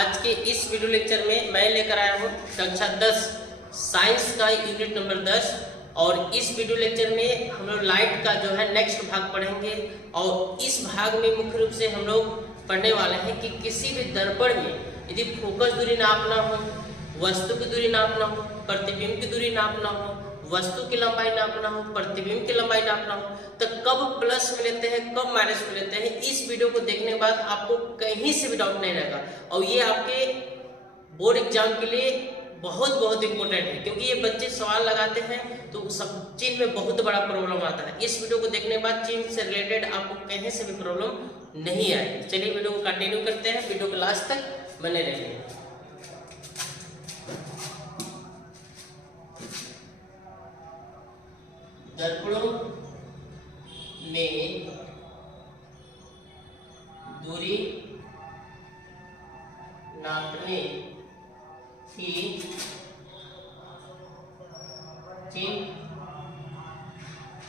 आज के इस वीडियो लेक्चर में मैं लेकर आया हूँ कक्षा 10 साइंस का यूनिट नंबर 10। और इस वीडियो लेक्चर में हम लोग लाइट का जो है नेक्स्ट भाग पढ़ेंगे। और इस भाग में मुख्य रूप से हम लोग पढ़ने वाले हैं कि किसी भी दर्पण में यदि फोकस दूरी नापना हो, वस्तु की दूरी नापना हो, प्रतिबिंब की दूरी नापना हो, वस्तु की लंबाई नापना हो, प्रतिबिंब की लंबाई नापना हो, तो कब प्लस में लेते हैं कब माइनस में लेते हैं, इस वीडियो को देखने के बाद आपको कहीं से भी डाउट नहीं रहेगा। और ये आपके बोर्ड एग्जाम के लिए बहुत बहुत इंपॉर्टेंट है, क्योंकि ये बच्चे सवाल लगाते हैं तो सब चीज में बहुत बड़ा प्रॉब्लम आता है। इस वीडियो को देखने के बाद चीज से रिलेटेड आपको कहीं से भी प्रॉब्लम नहीं आएगी। चलिए वीडियो को कंटिन्यू करते हैं, वीडियो को लास्ट तक बने रहिए। दर्पणों में दूरी नापने की चिन्ह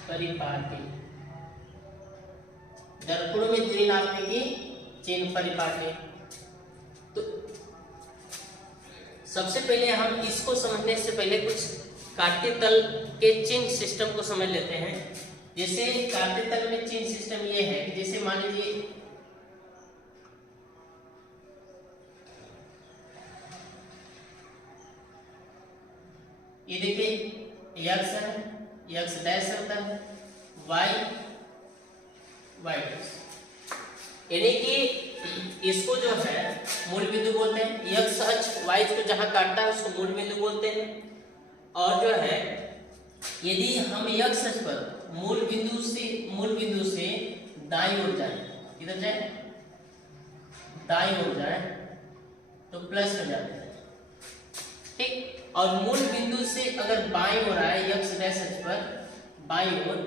परिपाटी। दर्पणों में दूरी नापने की चिन्ह परिपाटी। तो सबसे पहले हम इसको समझने से पहले कुछ काट्य तल के चिन्ह सिस्टम को समझ लेते हैं। जैसे काट्य तल में चिन्ह सिस्टम ये है कि जैसे मान लीजिए ये देखिए यक्स है, यक्स डैश होता है, वाई वाई डैश, यानी कि इसको जो है मूल बिंदु बोलते हैं। यक्स अक्ष वाई को जहां काटता है उसको मूल बिंदु बोलते हैं। और जो है यदि हम यक्स अक्ष पर मूल बिंदु से दाईं ओर जाए, किधर जाए, दाईं ओर जाए तो प्लस हो जाता है, ठीक। और मूल बिंदु से अगर बाईं ओर आए यक्स डैश अक्ष पर बाईं ओर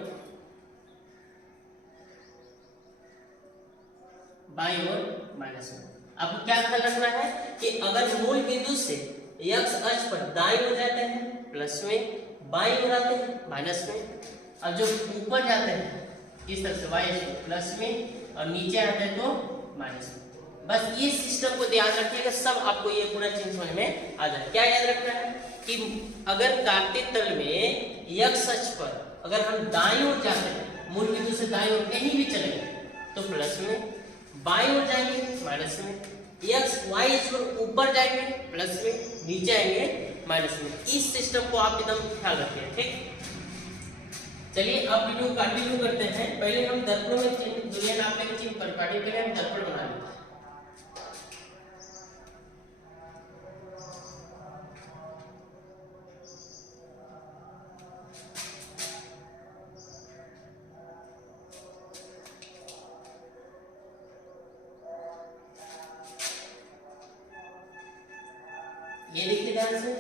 माइनस में। आपको क्या ख्याल रखना है कि अगर मूल बिंदु से यक्स अक्ष पर दाईं ओर जाते हैं प्लस में, बाईं ओर आते हैं माइनस में, और जो ऊपर जाते हैं इस तरह से वाई अक्ष प्लस में और नीचे आते हैं तो माइनस में। बस ये सिस्टम को ध्यान रखिएगा, सब आपको ये पूरा चीज समझ में आ जाए। क्या याद रखना है कि अगर काट्य तल में यक्स अक्ष पर अगर हम दाईं ओर जाते हैं, मूल बिंदु से दाईं ओर कहीं भी चलेंगे तो प्लस में, बाईं ओर जाएंगे माइनस में, यक्स वाई अक्ष पर ऊपर जाएंगे प्लस में, नीचे आएंगे माइनस में। इस सिस्टम को आप एकदम ख्याल रखिए, ठीक। चलिए अब वीडियो कंटिन्यू करते हैं। पहले हम दर्पणों में चिन्ह दूरियां नापने के चिन्ह परिपाटी के लिए हम दर्पण बना लेते हैं। ये देखिए ध्यान से,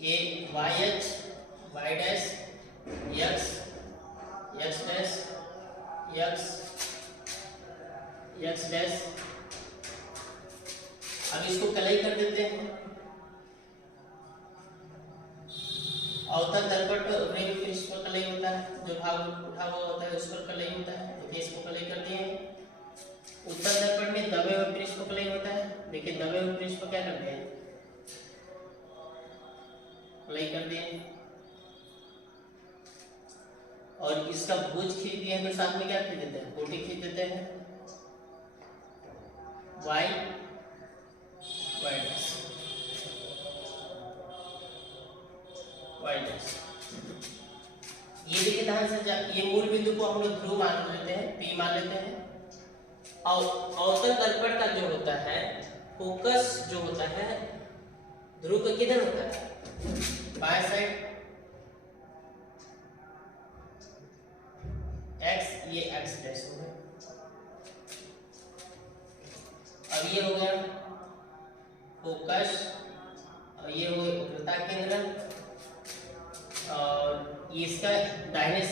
ये वाई अक्ष वाई डैश, यक्स यक्स डैश, यक्स यक्स डैश। अब इसको कलाई कर देते हैं। अवतल दर्पण पर उभरे हुए पृष्ठ पर कलाई होता है, जो भाग उठा हुआ होता है उस पर कलाई होता है। देखिए इसको कलाई कर दिए। उत्तर दर्पण में दबे हुए पृष्ठ पर कलाई होता है। देखिए दबे हुए पृष्ठ पर क्या करते हैं, कलाई कर दिए। और इसका भुज खींच दिए तो साथ में क्या खींच देते हैं, कोटि खींच देते हैं, Y Y dash Y dash. ये देखिए ध्यान से, ये मूल बिंदु को हम लोग ध्रुव मान लेते हैं, पी मान लेते हैं। और अवतल दर्पण का जो होता है फोकस जो होता है ध्रुव का किधर होता है, बाएं साइड एक्स, ये एक्स डैश हो गया। अब ये हो गया फोकस और ये हो गया वक्रता केंद्र। और ये इसका दाहिने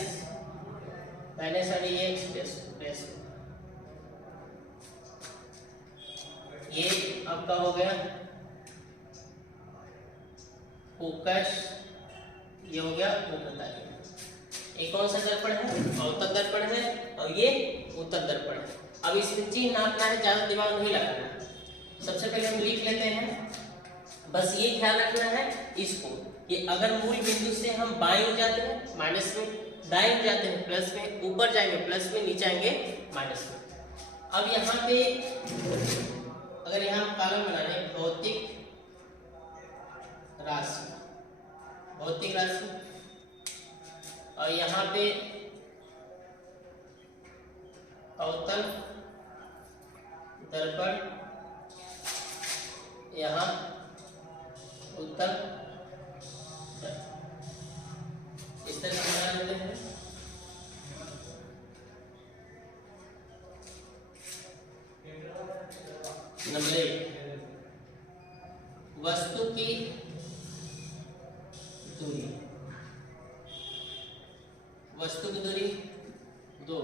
साइड ये एक्स डैश, ये आपका हो गया फोकस, ये हो गया वक्रता केंद्र। ये कौन सा दर्पण है? अवतल दर्पण है और ये उत्तल दर्पण है। अब इसमें चिन्ह नापना है, ज्यादा दिमाग नहीं लगाना है। सबसे पहले हम लिख लेते हैं, बस ये ख्याल रखना है इसको कि अगर मूल बिंदु से हम बाएं ओर जाते हैं माइनस में, दाएं ओर जाते हैं प्लस में, ऊपर जाएंगे प्लस में, नीचे आएंगे माइनस में। अब यहाँ पे अगर यहाँ कॉलम बना लें भौतिक राशि, भौतिक राशि, और यहाँ पे अवतल दर्पण, यहाँ उत्तल, इस तरह से बना लेते हैं। नंबर 1 वस्तु की दूरी, वस्तु की दूरी 2,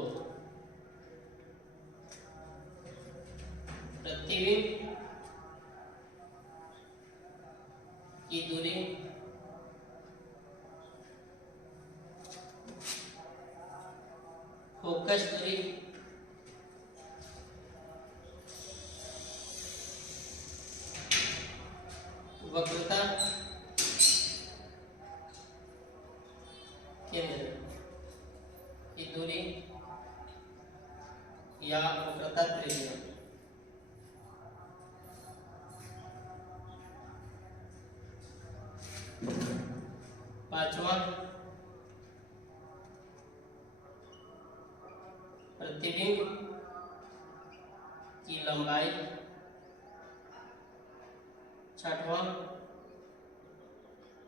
प्रतिबिंब की दूरी फोकस दूरी वक्रता केंद्र की दूरी या वक्रता त्रिज्या। पांचवा प्रतिबिंब की लंबाई। छठवां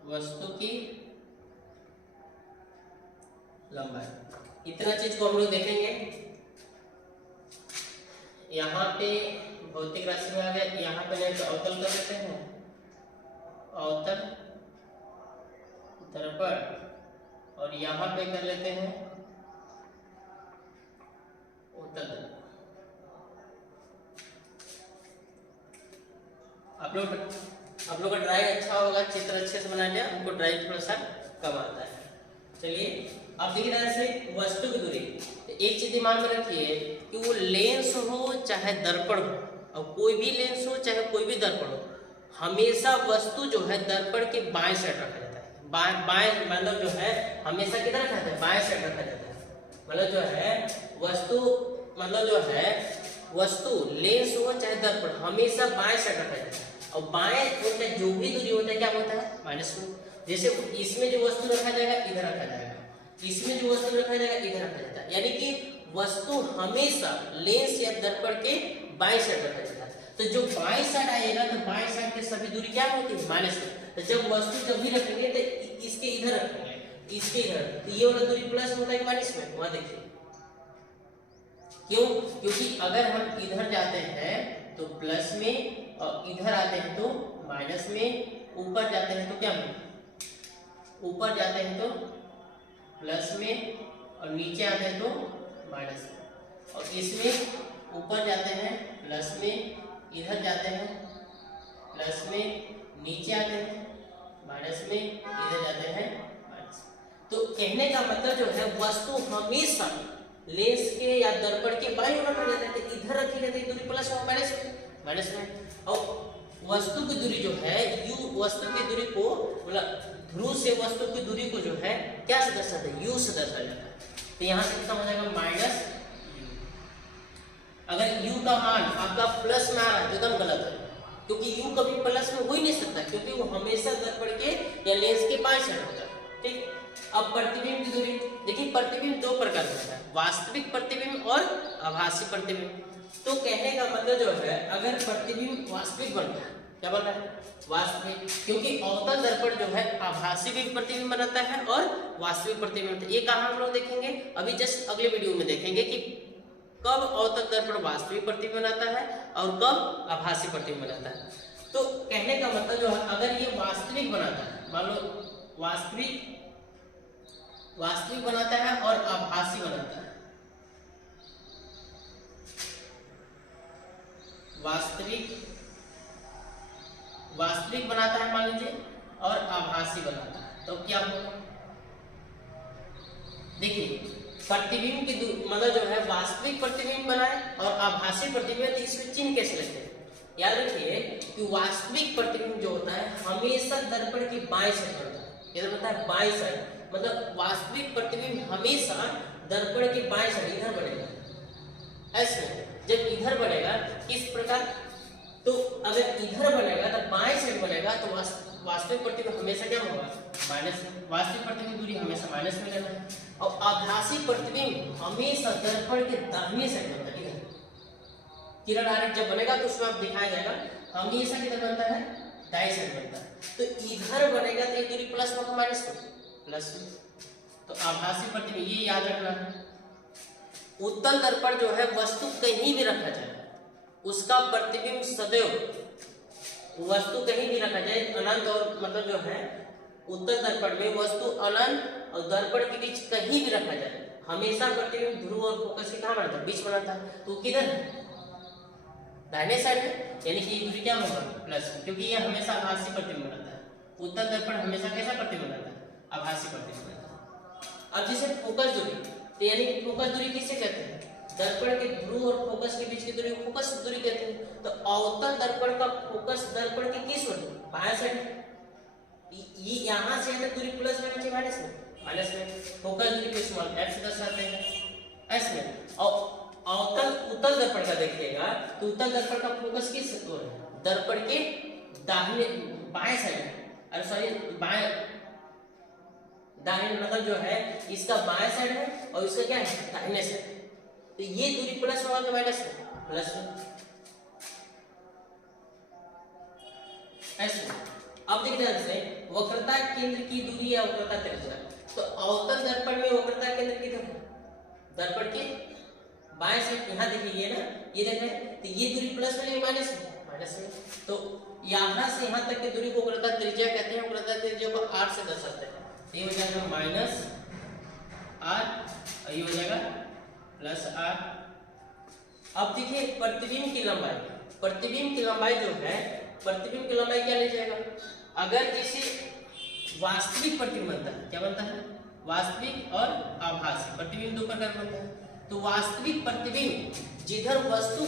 वस्तु की लंबाई। इतना चीज को हम लोग देखेंगे। यहाँ पे भौतिक राशि में आ गया, यहाँ पे नहीं तो अवतल कर लेते हैं, अवतल दर्पण, और यहाँ पे कर लेते हैं उत्तल दर्पण। आप लोग का ड्राइंग अच्छा होगा, चित्र अच्छे से बना लिया, हमको ड्राइंग थोड़ा सा कम आता है। चलिए अब देखिए तरह से वस्तु की दूरी, एक चीज दिमाग में रखिए कि वो लेंस हो चाहे दर्पण हो, और कोई भी लेंस हो चाहे कोई भी दर्पण हो, हमेशा वस्तु जो है दर्पण के बाएं साइड रखा जाता है। बाएं मतलब जो है हमेशा किधर रखा जाता है? बाएं साइड रखा जाता है। मतलब जो है वस्तु, मतलब जो है वस्तु लेंस हो चाहे दर्पण, हमेशा बाएं साइड रखा जाता है। और बाएं होता है जो भी दूरी होता है क्या होता है? माइनस में। जैसे इसमें जो वस्तु रखा जाएगा इधर रखा जाएगा, इसमें जो वस्तु रखा जाएगा इधर रखा जाता है, यानी कि वस्तु हमेशा लेंस या दर्पण के बाएं साइड रखा जाता है। तो जो बाएं साइड आएगा तो बाएं साइड की सभी दूरी क्या होती है? माइनस में। तो जब वस्तु जब भी रखेंगे तो इसके इधर रखेंगे, इसके इधर, तो ये वाला दूरी प्लस होता है माइनस में? वहां देखिए क्यों? क्योंकि अगर हम इधर जाते हैं तो प्लस में, और इधर आते हैं तो माइनस में, ऊपर जाते हैं तो क्या में? ऊपर जाते हैं तो प्लस में, और नीचे आते हैं तो माइनस में। और इसमें ऊपर जाते हैं प्लस में, इधर जाते हैं प्लस में, नीचे आते हैं माइनस में, इधर जाते हैं माइनस। तो कहने का मतलब जो है वस्तु हमेशा लेंस के या दर्पण के बाएं ओर रखा जाता है, तो इधर रखी जाती है दूरी प्लस और माइनस में, माइनस में। और वस्तु की दूरी जो है यू, वस्तु की दूरी को मतलब ध्रुव से वस्तु की दूरी को जो है क्या से दर्शाते हैं? यू से दर्शाया जाता है। तो यहाँ से कितना हो जाएगा? Minus you. अगर यू का मान आपका प्लस में आ रहा है तो एकदम गलत है, क्योंकि यू कभी प्लस में हो ही नहीं सकता, क्योंकि वो हमेशा दर्पण के या लेंस के बाएं साइड होता है। ठीक। अब प्रतिबिंब की दूरी देखिए, प्रतिबिंब दो प्रकार का होता है, वास्तविक प्रतिबिंब और आभासी प्रतिबिंब। तो कहने का मतलब जो है अगर प्रतिबिंब वास्तविक बनता है, क्या बनता है? वास्तविक, क्योंकि अवतल दर्पण जो है आभासी भी प्रतिबिंब बनाता है और वास्तविक प्रतिबिंब। ये कहाँ हम लोग देखेंगे? अभी जस्ट अगले वीडियो में देखेंगे कि कब अवतल दर्पण वास्तविक प्रतिबिंब बनाता है और कब आभासी प्रतिबिंब बनाता है। तो कहने का मतलब जो है अगर ये वास्तविक बनाता है, मान लो वास्तविक बनाता है और आभासी बनाता है, वास्तविक बनाता है मान लीजिए, और आभासी बनाता है, तो क्या होगा? देखिए प्रतिबिंब की मतलब जो है वास्तविक प्रतिबिंब बनाए और आभासी प्रतिबिंब, तो इसमें चिन्ह कैसे लगते हैं? याद रखिए कि वास्तविक प्रतिबिंब जो होता है हमेशा दर्पण की बाईं साइड होता है। ये तो बताया बाईं साइड, मतलब वास्तविक प्रतिबिंब हमेशा दर्पण की बाईं साइड इधर बनेगा। ऐसे जब इधर बनेगा किस प्रकार, तो अगर इधर बनेगा तो बाईं साइड बनेगा, तो वास्तविक प्रतिबिंब हमेशा क्या होगा? माइनस में। वास्तविक प्रतिबिंब दूरी हमेशा माइनस में लेना है। और आभासी प्रतिबिंब हमेशा दर्पण के दाहिने साइड बनता है। किरण आरेख जब बनेगा तो उसमें आप दिखाया जाएगा हमेशा किधर बनता है? दाईं साइड बनता है। तो इधर बनेगा तो ये दूरी प्लस होगा माइनस में, प्लस में। तो आभासी प्रतिबिंब ये याद रखना है। उत्तल दर्पण जो है वस्तु कहीं भी रखा जाए, उसका प्रतिबिंब सदैव, वस्तु कहीं भी रखा जाए अनंत और मतलब जो है उत्तल दर्पण में वस्तु अनंत और दर्पण के बीच कहीं भी रखा जाए, हमेशा प्रतिबिंब ध्रुव और फोकस के कहाँ बनता है? बीच बनाता है। तो किधर है? दाहिने साइड में, यानी कि ये दूरी क्या होगा? प्लस, क्योंकि ये हमेशा आभासी प्रतिबिंब बनाता है। उत्तल दर्पण हमेशा कैसा प्रतिबिंब बनाता है? आभासी प्रतिबिंब बनाता है। अब जैसे फोकस दूरी, तो यानी कि फोकस दूरी किसे कहते हैं? दर्पण के ध्रुव और फोकस के बीच की दूरी को फोकस दूरी कहते हैं। तो अवतल दर्पण का फोकस दर्पण की किस ओर? बाएं साइड। ये यहां से हमें दूरी प्लस में नीचे माइनस में, माइनस में। फोकस दूरी को स्मॉल f से दर्शाते हैं ऐसे। और अवतल उत्तल दर्पण का देखिएगा तो उत्तल दर्पण का फोकस किस ओर है? दर्पण के दाहिने बाएं साइड, अरे सॉरी बाएं, दाहिने मतलब जो है इसका बाएं साइड है और इसका क्या है? दाहिने साइड। तो ये दूरी प्लस होगा कि माइनस में? प्लस में। ऐसे अब देखिए ध्यान से, वक्रता केंद्र की दूरी या वक्रता त्रिज्या, तो अवतल दर्पण में वक्रता केंद्र किधर है? दर्पण के बाएं साइड। यहाँ देखिए ये ना, ये देख रहे हैं, तो ये दूरी प्लस में नहीं माइनस में? माइनस में। तो यहाँ से यहाँ तक की दूरी को वक्रता त्रिज्या कहते हैं। वक्रता त्रिज्या को r से दर्शाते हैं। ये हो जाएगा माइनस r और ये हो जाएगा प्लस r। अब देखिए प्रतिबिंब की लंबाई, प्रतिबिंब की लंबाई जो है, प्रतिबिंब की लंबाई क्या ले जाएगा? अगर इसे वास्तविक प्रतिबिंब बनता है, क्या बनता है? वास्तविक और आभासी प्रतिबिंब दो प्रकार बनता है। तो वास्तविक प्रतिबिंब जिधर वस्तु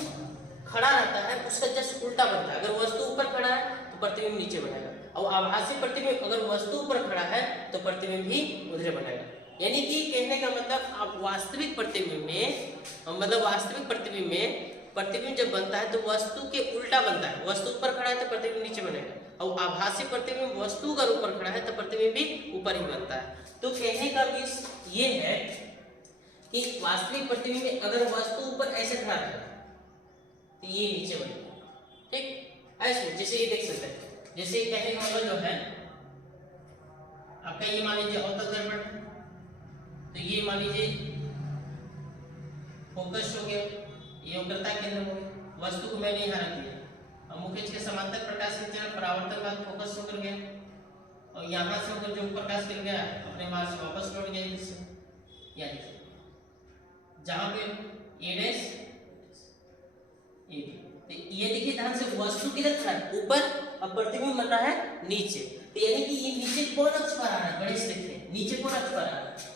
खड़ा रहता है उसका जस्ट उल्टा बनता है। अगर वस्तु ऊपर खड़ा है तो प्रतिबिंब नीचे बनेगा, और आभासी प्रतिबिंब अगर वस्तु ऊपर खड़ा है तो प्रतिबिंब भी उधर बनेगा। यानी कि कहने का मतलब आप वास्तविक प्रतिबिंब में, मतलब वास्तविक प्रतिबिंब में प्रतिबिंब जब बनता है तो वस्तु के उल्टा बनता है। वस्तु ऊपर खड़ा है तो प्रतिबिंब नीचे बनेगा, और आभासी प्रतिबिंब वस्तु अगर ऊपर खड़ा है तो प्रतिबिंब भी ऊपर ही बनता है। तो कहने का भी ये है कि वास्तविक प्रतिबिंब में अगर वस्तु ऊपर ऐसे खड़ा है तो ये नीचे बनेगा। ठीक, ऐसे जैसे ये देख सकते हैं, जैसे कहने का मतलब जो है आपका ये मान लीजिए अवतल दर्पण, तो ये मान लीजिए फोकस हो गया, ये वक्रता केंद्र हो गया। वस्तु को मैंने यहाँ रख दिया, अब मुख्य के समांतर प्रकाश की तरफ परावर्तन बाद फोकस होकर गया, और यहाँ से होकर जो प्रकाश गिर गया अपने मार्ग से वापस लौट गया। इससे यानी जहां पे ए डैश ए बी, तो ये देखिए ध्यान से वस्तु किधर खड़ा है? ऊपर, और प्रतिबिंब बन रहा है नीचे। तो यानी कि ये नीचे कौन अक्ष पर आ रहा है? गणेश देखिए नीचे कौन अक्ष पर आ रहा है?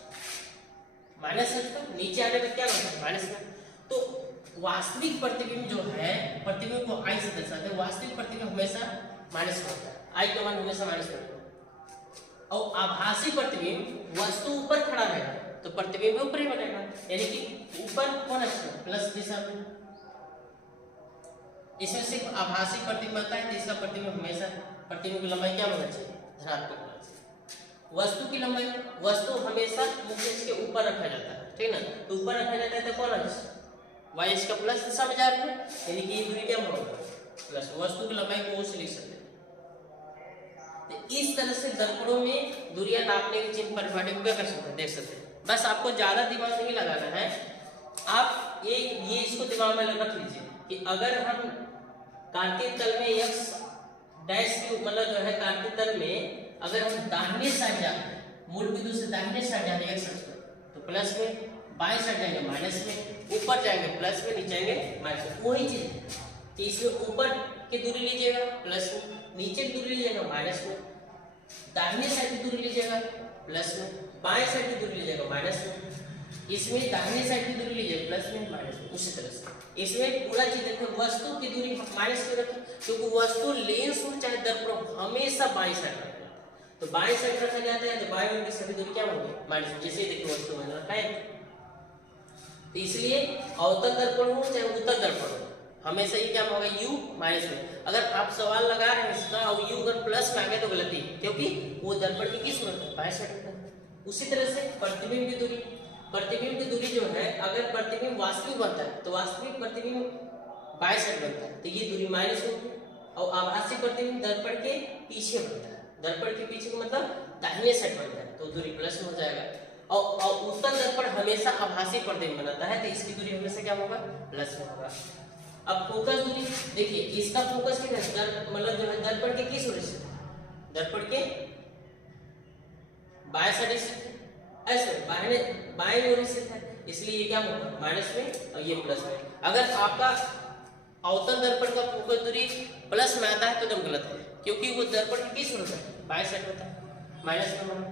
माइनस अक्ष पर। नीचे आने पर क्या होता है? माइनस में। तो वास्तविक प्रतिबिंब जो है, प्रतिबिंब को आई से दर्शाते हैं। वास्तविक प्रतिबिंब हमेशा माइनस में होता है, आई का मान हमेशा माइनस में होता है। और आभासी प्रतिबिंब वस्तु ऊपर खड़ा रहेगा तो प्रतिबिंब ऊपर ही बनेगा, यानी कि ऊपर कौन अक्ष है? प्लस दिशा में। इसमें सिर्फ आभासी प्रतिबिंब बनता है, तो इसका प्रतिबिंब हमेशा प्रतिबिंब की लंबाई क्या होना चाहिए? धनात्मक होना चाहिए। वस्तु की लंबाई, वस्तु हमेशा मुख्य अक्ष के ऊपर रखा जाता है, ठीक ना? तो ऊपर रखा जाता है तो कौन अक्ष? y अक्ष का प्लस दिशा में जा रहा है, यानी कि ये दूरी क्या होगा? प्लस। वस्तु की लंबाई को से लिख सकते हैं। तो इस तरह से दर्पणों में दूरियां नापने के चिन्ह परिपाटी को क्या कर सकते हैं? देख सकते हैं। बस आपको ज्यादा दिमाग नहीं लगाना है, आप ये इसको दिमाग में रख लीजिए कि अगर हम कांतिक तल में x डैश की मतलब जो है कांतिक तल में अगर हम दाहिने साइड जाते हैं, मूल बिंदु से दाहिने साइड जाते हैं x अक्ष पर, तो प्लस में, बाएं साइड जाएंगे माइनस में, ऊपर जाएंगे प्लस में, नीचे जाएंगे माइनस में। वही चीज है कि इसमें ऊपर की दूरी लीजिएगा प्लस में, नीचे की दूरी लीजिएगा माइनस में, दाहिने साइड की दूरी लीजिएगा प्लस में, बाएं साइड की दूरी लीजिएगा माइनस में, इसमें दाहिने साइड की दूरी लीजिए प्लस में माइनस में। उसी तरह से इसमें पूरा चीज देखें, वस्तु की दूरी माइनस में रखें, क्योंकि वस्तु लेंस हो चाहे दर्पण हमेशा बाएं साइड रखा जाता है। तो बाएं साइड रखा जाता है तो बाएं ओर की सभी दूरी क्या होगी माइनस में। जैसे देखिए वस्तु में रखा है, तो इसलिए अवतल दर्पण हो चाहे उत्तल दर्पण हो, हमेशा ये क्या होगा u माइनस में। अगर आप सवाल लगा रहे हैं इसका और u अगर प्लस में आ गया तो गलती, क्योंकि वो दर्पण की किस ओर है बाएं साइड पर। उसी तरह से प्रतिबिंब की दूरी, प्रतिबिंब की दूरी जो है, अगर प्रतिबिंब वास्तविक बनता है तो वास्तविक प्रतिबिंब बाएं साइड बनता है, तो ये दूरी माइनस होगी। और आभासी प्रतिबिंब दर्पण के पीछे बनता है, दर्पण के पीछे का मतलब दाहिने साइड बनता है, तो दूरी प्लस में हो जाएगा। और उत्तल दर्पण हमेशा आभासी प्रतिबिंब बनाता है, तो इसकी दूरी हमेशा क्या होगा प्लस में होगा। अब फोकस दूरी देखिए, इसका फोकस किधर है, मतलब जो है दर्पण के किस ओर स्थित है, दर्पण के बाएं साइड स्थित है, ऐसे बाएं ओर स्थित है, इसलिए ये क्या होगा माइनस में और ये प्लस में। अगर आपका अवतल दर्पण का फोकस दूरी प्लस में आता है तो एकदम गलत है, क्योंकि वो दर्पण के किस ओर होता है बाएं साइड होता है, माइनस में होगा।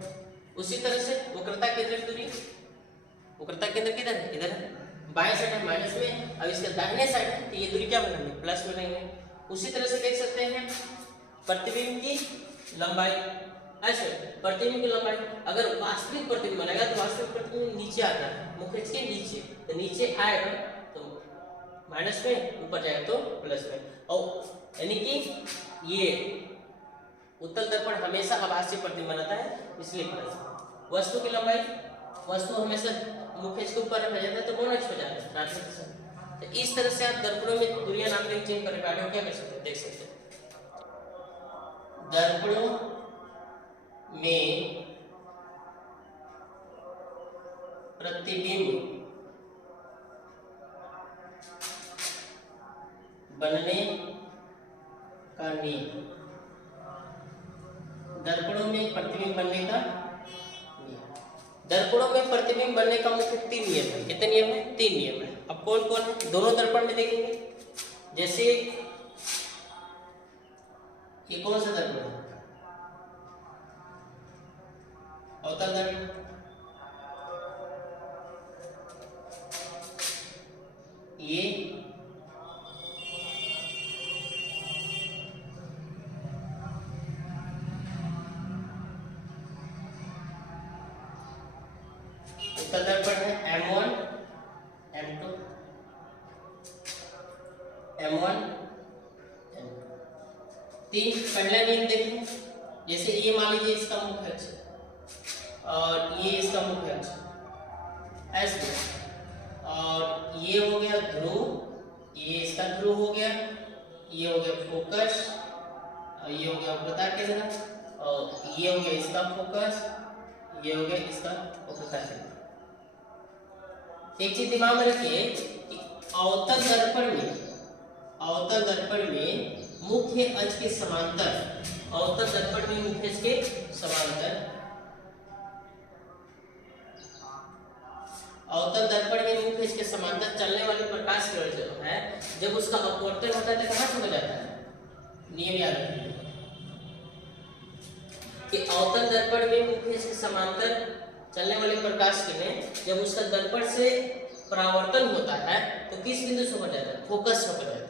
उसी तरह से वक्रता केंद्र की दूरी, वक्रता केंद्र किधर है इधर है, बाएं साइड है माइनस में, अब इसके दाहिने साइड है तो ये दूरी क्या बनेंगे प्लस में रहेंगे। उसी तरह से देख सकते हैं प्रतिबिंब की लंबाई, ऐसे प्रतिबिंब की लंबाई अगर वास्तविक प्रतिबिंब बनेगा तो वास्तविक प्रतिबिंब नीचे आता है, मुख्य के नीचे, तो नीचे आएगा तो माइनस में, ऊपर जाएगा तो प्लस में। और यानी कि ये उत्तल दर्पण हमेशा आभासी प्रतिबिंब बनाता है, इसलिए प्लस। वस्तु की लंबाई, वस्तु हमेशा मुख्य के ऊपर रखा जाता है तो कौन एक्स हो जाता है ऋणात्मक दिशा। तो इस तरह से आप दर्पणों में दूरियां नाम के चेंज करके आगे क्या कर सकते हैं देख सकते हैं। दर्पणों में प्रतिबिंब बनने का नियम, दर्पणों में प्रतिबिंब बनने का नियम। दर्पणों में प्रतिबिंब बनने का मुख्य 3 नियम है। कितने नियम है 3 नियम है। अब कौन कौन है दोनों दर्पण में देखेंगे। जैसे ये कौन सा दर्पण है अवतल दर्पण, ये उत्तल दर्पण है M1 M2 M1 M2। 3 पहला नियम देखें, जैसे ये मान लीजिए इसका मुख्य अक्ष और ये इसका मुख्य अक्ष ऐसे, और ये हो गया ध्रुव, ये इसका ध्रुव हो गया, ये हो गया फोकस, और ये हो गया वक्रता केंद्र, और ये हो गया इसका फोकस, ये हो गया इसका वक्रता केंद्र। एक चीज दिमाग में रखिए कि अवतल दर्पण में मुख्य अक्ष के समांतर, अवतल दर्पण में मुख्य अक्ष के समांतर, अवतल दर्पण में मुख्य अक्ष के समांतर चलने वाली प्रकाश किरण जो है, जब उसका अपवर्तन होता है तो कहां से हो जाता है। नियम याद रखिए कि अवतल दर्पण में मुख्य अक्ष के समांतर चलने वाली प्रकाश किरण जब उसका दर्पण से परावर्तन होता है तो किस बिंदु से हो जाता है फोकस हो जाता है।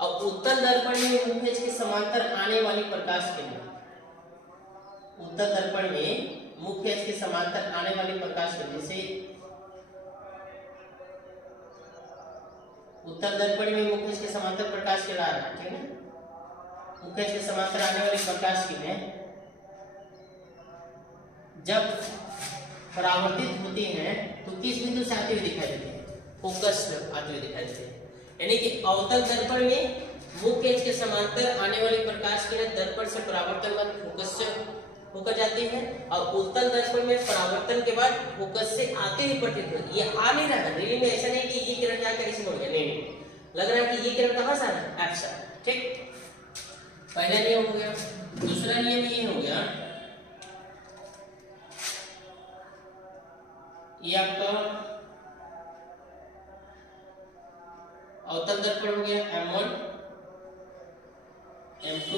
और उत्तल दर्पण में मुख्य अक्ष के समांतर आने वाली प्रकाश किरण, उत्तल दर्पण में मुख्य अक्ष के समांतर आने वाली प्रकाश किरण, जैसे उत्तल दर्पण में मुख्य अक्ष के समांतर प्रकाश किरण आ रहा है, ठीक है ना। मुख्य अक्ष के समांतर आने वाली प्रकाश किरण जब परावर्तित होती हैं तो किस बिंदु से आते हुए दिखाई देते हैं फोकस में आते हुए दिखाई देते हैं। यानी कि अवतल दर्पण में मुख्य अक्ष के समांतर आने वाली प्रकाश किरण दर्पण से परावर्तन बाद फोकस से होकर जाती है, और उत्तल दर्पण में परावर्तन के बाद फोकस से आते ही प्रतीत होती है। ये आ नहीं रहा है रियली में, ऐसा नहीं कि ये किरण जाकर इसी में हो गया, नहीं लग रहा है कि ये किरण कहां से आ रहा है एक्स से, ठीक। पहला नियम हो गया। दूसरा नियम ये हो गया, ये आपका अवतल दर्पण हो गया M1 M2,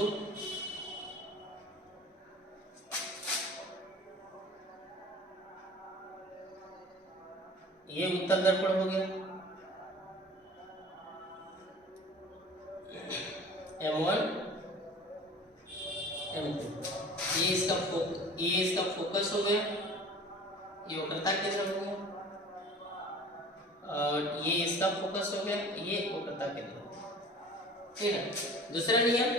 अवतल दर्पण हो गया M1 M2, ये इसका फोकस हो गया, ये वक्रता केंद्र हो गया, और ये इसका फोकस हो गया, ये वक्रता केंद्र हो गया, ठीक है। दूसरा नियम,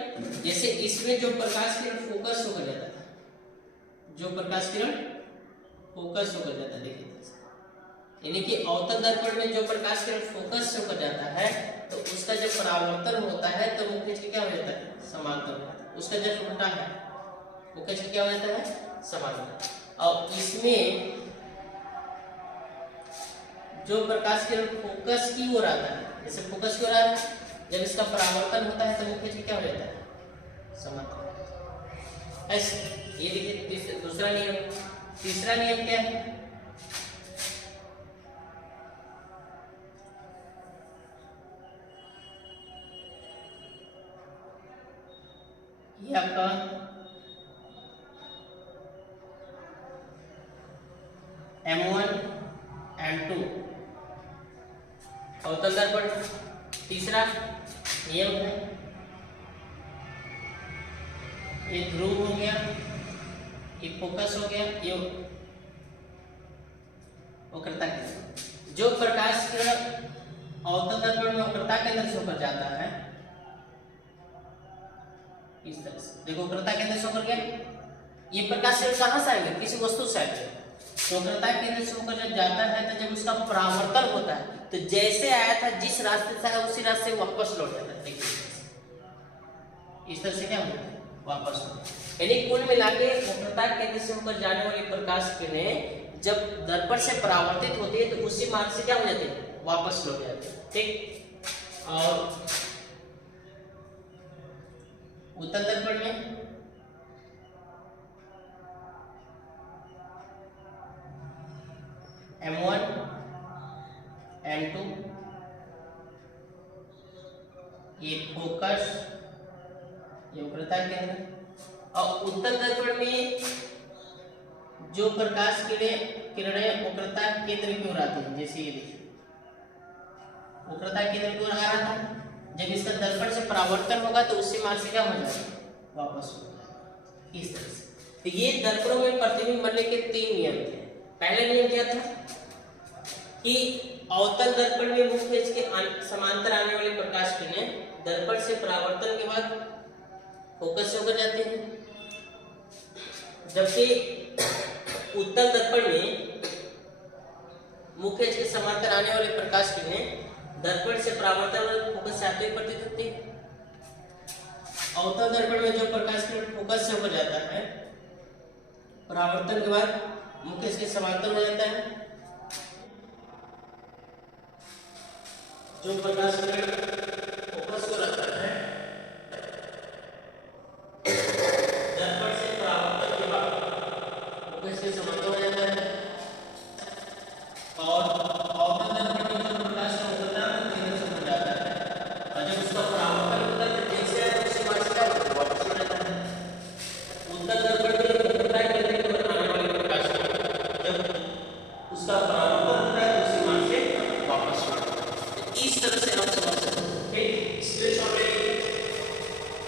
जैसे इसमें जो प्रकाश किरण फोकस होकर जाता है, जो प्रकाश किरण फोकस होकर जाता है, देखिए यानी कि अवतल दर्पण में जो प्रकाश किरण फोकस होकर जाता है तो उसका जो परावर्तन होता है तो मुख्य अक्ष क्या हो जाता है, समांतर हो जाता है। उसका जब उल्टा है, मुख्य अक्ष क्या हो जाता है, समांतर। और इसमें जो प्रकाश किरण फोकस की ओर आता है, जैसे फोकस की ओर आता है, जब इसका परावर्तन होता है तो मुख्य अक्ष क्या हो जाता है, समांतर। ऐसे ये देखिए दूसरा नियम। तीसरा नियम क्या है, ये आपका M1 M2 अवतल दर्पण। तीसरा नियम है, ये ध्रुव हो गया, ये फोकस हो गया, ये वक्रता केंद्र। जो प्रकाश किरण अवतल दर्पण में वक्रता केंद्र से होकर जाता है, इस तरह से देखो, वक्रता केंद्र से होकर गया, ये प्रकाश किरण कहां से आएंगे, किसी वस्तु से आएंगे, तो वक्रता केंद्र से होकर जब जाता है तो जब उसका परावर्तन होता है तो जैसे आया था, जिस रास्ते से आया उसी रास्ते से वापस लौट जाता है। देखिए इस तरह से क्या होता है, वापस लौट। यानी कुल मिला के वक्रता केंद्र से होकर जाने वाली प्रकाश किरणें जब दर्पण से परावर्तित होती है तो उसी मार्ग से क्या हो जाती है, वापस लौट जाती है, ठीक। और उत्तल दर्पण में M1 M2 ये फोकस, ये वक्रता केंद्र। और उत्तल दर्पण में जो प्रकाश किरणें वक्रता केंद्र की ओर आती है, जैसे ये देखिए वक्रता केंद्र की ओर आ रहा था, जब इसका दर्पण से परावर्तन होगा तो उसी मार्ग से क्या हो जाएगा, वापस हो जाएगा, इस तरह से। तो ये दर्पणों में प्रतिबिंब बनने के 3 नियम थे। पहला नियम क्या था कि अवतल दर्पण में मुख्य अक्ष के समांतर आने वाले प्रकाश किरणें दर्पण से परावर्तन के बाद फोकस से होकर जाते हैं, जबकि उत्तल दर्पण में मुख्य अक्ष के समांतर आने वाले प्रकाश किरणें दर्पण से परावर्तन और फोकस से आते हुए प्रतीत होती है। अवतल दर्पण में जो प्रकाश किरण फोकस से होकर जाता है, परावर्तन के बाद मुख्य अक्ष के समांतर हो जाता है। जो प्रकाश किरण फोकस को रहता है, दर्पण से परावर्तन के बाद मुख्य अक्ष के समांतर हो जाता है। और अवतल दर्पण में जो प्रकाश का उतरना केंद्र से हो जाता है, और जब उसका परावर्तन होता है तो जैसे उसी मार्ग से वापस हो जाता है। उत्तल